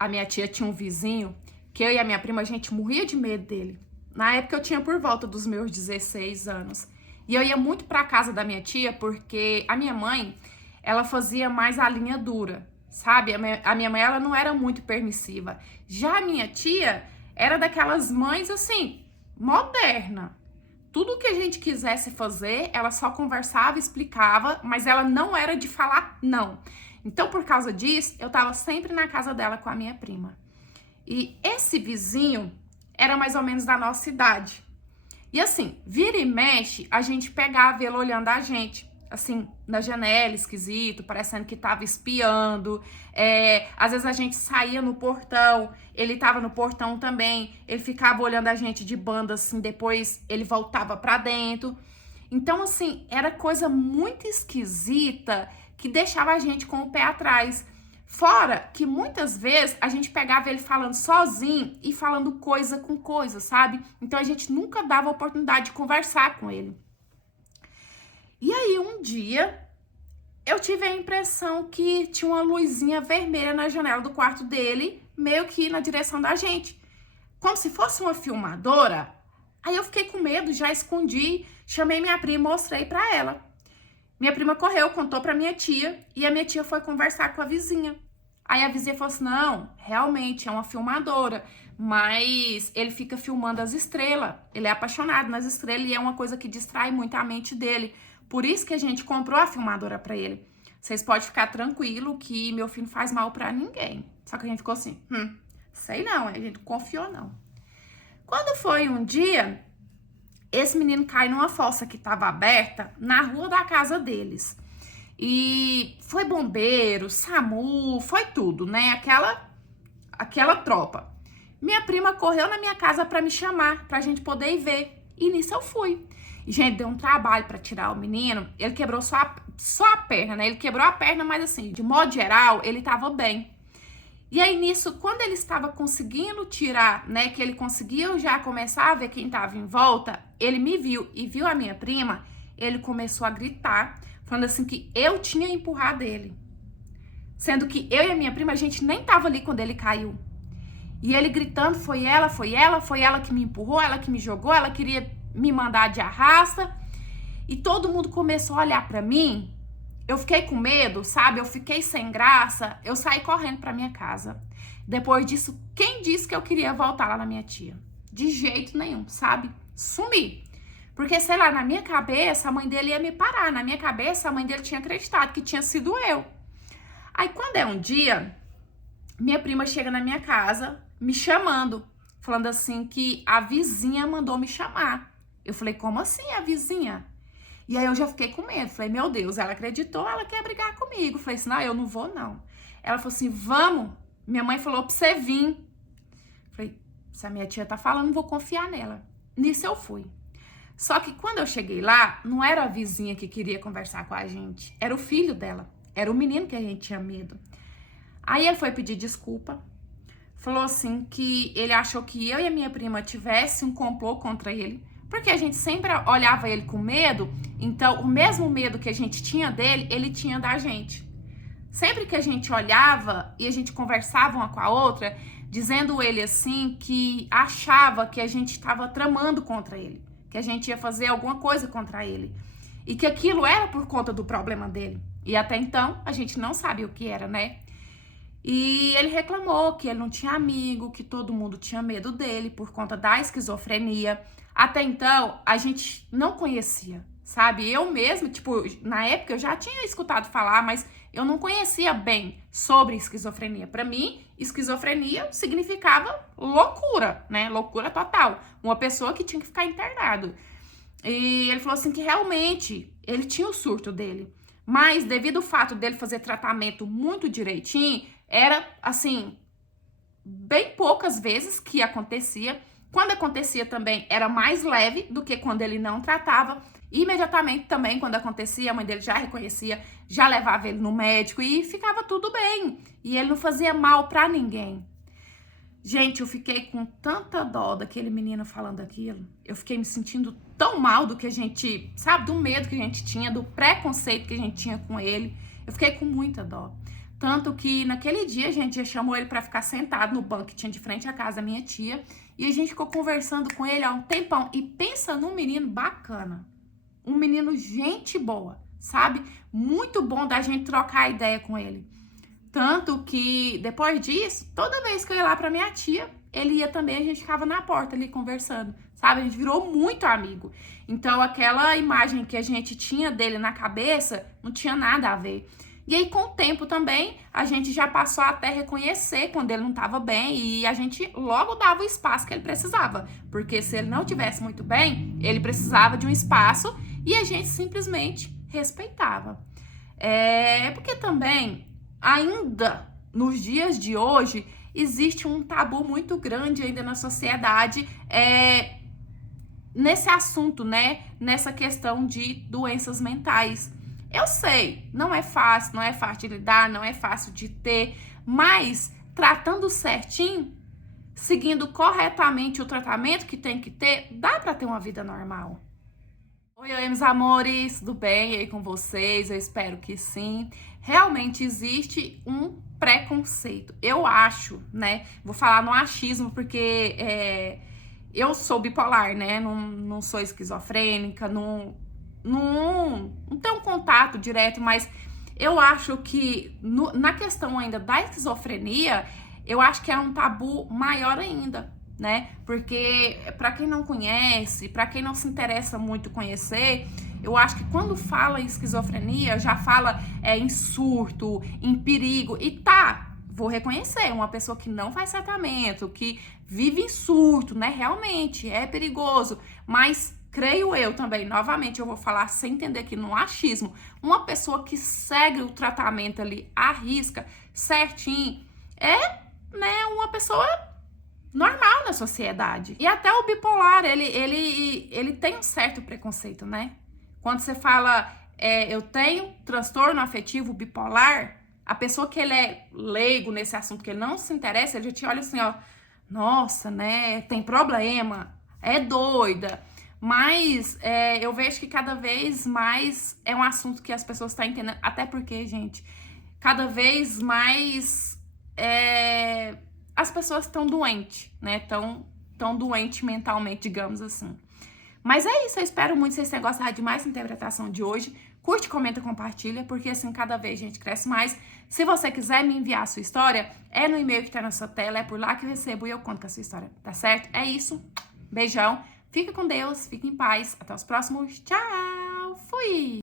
a minha tia tinha um vizinho que eu e a minha prima, a gente morria de medo dele. Na época eu tinha por volta dos meus 16 anos. E eu ia muito pra casa da minha tia porque a minha mãe, ela fazia mais a linha dura, sabe? A minha mãe, ela não era muito permissiva. Já a minha tia era daquelas mães, assim, moderna. Tudo que a gente quisesse fazer, ela só conversava, explicava, mas ela não era de falar não. Então, por causa disso, eu tava sempre na casa dela com a minha prima. E esse vizinho era mais ou menos da nossa idade. E assim, vira e mexe, a gente pegava ele olhando a gente, assim, na janela, esquisito, parecendo que tava espiando. Às vezes a gente saía no portão, ele tava no portão também, ele ficava olhando a gente de banda, assim, depois ele voltava pra dentro. Então, assim, era coisa muito esquisita que deixava a gente com o pé atrás. Fora que muitas vezes a gente pegava ele falando sozinho e falando coisa com coisa, sabe? Então a gente nunca dava a oportunidade de conversar com ele. E aí um dia eu tive a impressão que tinha uma luzinha vermelha na janela do quarto dele, meio que na direção da gente, como se fosse uma filmadora. Aí eu fiquei com medo, já escondi, chamei minha prima e mostrei pra ela. Minha prima correu, contou pra minha tia e a minha tia foi conversar com a vizinha. Aí a vizinha falou assim, não, realmente é uma filmadora, mas ele fica filmando as estrelas, ele é apaixonado nas estrelas e é uma coisa que distrai muito a mente dele. Por isso que a gente comprou a filmadora pra ele. Vocês podem ficar tranquilo que meu filho não faz mal pra ninguém. Só que a gente ficou assim, sei não, a gente não confiou não. Quando foi um dia, esse menino cai numa fossa que estava aberta na rua da casa deles. E foi bombeiro, SAMU, foi tudo, né? Aquela tropa. Minha prima correu na minha casa para me chamar, pra gente poder ir ver. E nisso eu fui. E, gente, deu um trabalho para tirar o menino. Ele quebrou só a perna, né? Ele quebrou a perna, mas assim, de modo geral, ele tava bem. E aí, nisso, quando ele estava conseguindo tirar, né, que ele conseguiu já começar a ver quem estava em volta, ele me viu e viu a minha prima, ele começou a gritar, falando assim que eu tinha empurrado ele. Sendo que eu e a minha prima, a gente nem tava ali quando ele caiu. E ele gritando, foi ela que me empurrou, ela que me jogou, ela queria me mandar de arrasta. E todo mundo começou a olhar pra mim. Eu fiquei com medo, sabe? Eu fiquei sem graça. Eu saí correndo pra minha casa. Depois disso, quem disse que eu queria voltar lá na minha tia? De jeito nenhum, sabe? Sumi. Porque, sei lá, na minha cabeça, a mãe dele ia me parar. Na minha cabeça, a mãe dele tinha acreditado que tinha sido eu. Aí, quando é um dia, minha prima chega na minha casa, me chamando. Falando assim que a vizinha mandou me chamar. Eu falei, como assim a vizinha? E aí eu já fiquei com medo. Falei, meu Deus, ela acreditou, ela quer brigar comigo. Falei assim, não, eu não vou, não. Ela falou assim, vamos. Minha mãe falou pra você vir. Falei, se a minha tia tá falando, não vou confiar nela. Nisso eu fui. Só que quando eu cheguei lá, não era a vizinha que queria conversar com a gente. Era o filho dela. Era o menino que a gente tinha medo. Aí ele foi pedir desculpa. Falou assim que ele achou que eu e a minha prima tivesse um complô contra ele. Porque a gente sempre olhava ele com medo, então o mesmo medo que a gente tinha dele, ele tinha da gente. Sempre que a gente olhava e a gente conversava uma com a outra, dizendo ele assim que achava que a gente estava tramando contra ele, que a gente ia fazer alguma coisa contra ele. E que aquilo era por conta do problema dele. E até então a gente não sabia o que era, né? E ele reclamou que ele não tinha amigo, que todo mundo tinha medo dele por conta da esquizofrenia. Até então, a gente não conhecia, sabe? Eu mesma, tipo, na época eu já tinha escutado falar, mas eu não conhecia bem sobre esquizofrenia. Pra mim, esquizofrenia significava loucura, né? Loucura total. Uma pessoa que tinha que ficar internado. E ele falou assim que realmente ele tinha o surto dele. Mas devido ao fato dele fazer tratamento muito direitinho, era assim, bem poucas vezes que acontecia. Quando acontecia também era mais leve do que quando ele não tratava. Imediatamente também, quando acontecia, a mãe dele já reconhecia, já levava ele no médico e ficava tudo bem. E ele não fazia mal pra ninguém. Gente, eu fiquei com tanta dó daquele menino falando aquilo. Eu fiquei me sentindo tão mal do que a gente, sabe, do medo que a gente tinha, do preconceito que a gente tinha com ele. Eu fiquei com muita dó. Tanto que naquele dia a gente já chamou ele pra ficar sentado no banco que tinha de frente à casa da minha tia. E a gente ficou conversando com ele há um tempão. E pensa num menino bacana. Um menino gente boa, sabe? Muito bom da gente trocar ideia com ele. Tanto que depois disso, toda vez que eu ia lá pra minha tia, ele ia também, a gente ficava na porta ali conversando, sabe? A gente virou muito amigo. Então aquela imagem que a gente tinha dele na cabeça não tinha nada a ver. E aí, com o tempo também, a gente já passou a até reconhecer quando ele não estava bem e a gente logo dava o espaço que ele precisava. Porque se ele não estivesse muito bem, ele precisava de um espaço e a gente simplesmente respeitava. Porque também, ainda nos dias de hoje, existe um tabu muito grande ainda na sociedade nesse assunto, né? Nessa questão de doenças mentais. Eu sei, não é fácil de lidar, não é fácil de ter, mas tratando certinho, seguindo corretamente o tratamento que tem que ter, dá pra ter uma vida normal. Oi, meus amores, tudo bem aí com vocês? Eu espero que sim. Realmente existe um preconceito. Eu acho, né? Vou falar no achismo porque eu sou bipolar, né? Não sou esquizofrênica, não tenho um contato direto, mas eu acho que na questão ainda da esquizofrenia, eu acho que é um tabu maior ainda, né? Porque para quem não conhece, para quem não se interessa muito conhecer, eu acho que quando fala em esquizofrenia, já fala em surto, em perigo, e vou reconhecer, uma pessoa que não faz tratamento, que vive em surto, né? Realmente é perigoso, mas creio eu também, novamente, eu vou falar sem entender aqui no achismo, uma pessoa que segue o tratamento ali à risca, certinho, né, uma pessoa normal na sociedade. E até o bipolar, ele tem um certo preconceito, né? Quando você fala, eu tenho transtorno afetivo bipolar, a pessoa que ele é leigo nesse assunto, que ele não se interessa, ele já te olha assim, ó, nossa, né, tem problema, é doida. Mas eu vejo que cada vez mais é um assunto que as pessoas estão entendendo. Até porque, gente, cada vez mais as pessoas estão doentes, né? Tão doentes mentalmente, digamos assim. Mas é isso, eu espero muito que vocês tenham gostado de mais interpretação de hoje. Curte, comenta, compartilha, porque assim cada vez a gente cresce mais. Se você quiser me enviar a sua história, é no e-mail que tá na sua tela, é por lá que eu recebo e eu conto com a sua história, tá certo? É isso, beijão. Fica com Deus, fique em paz. Até os próximos. Tchau! Fui!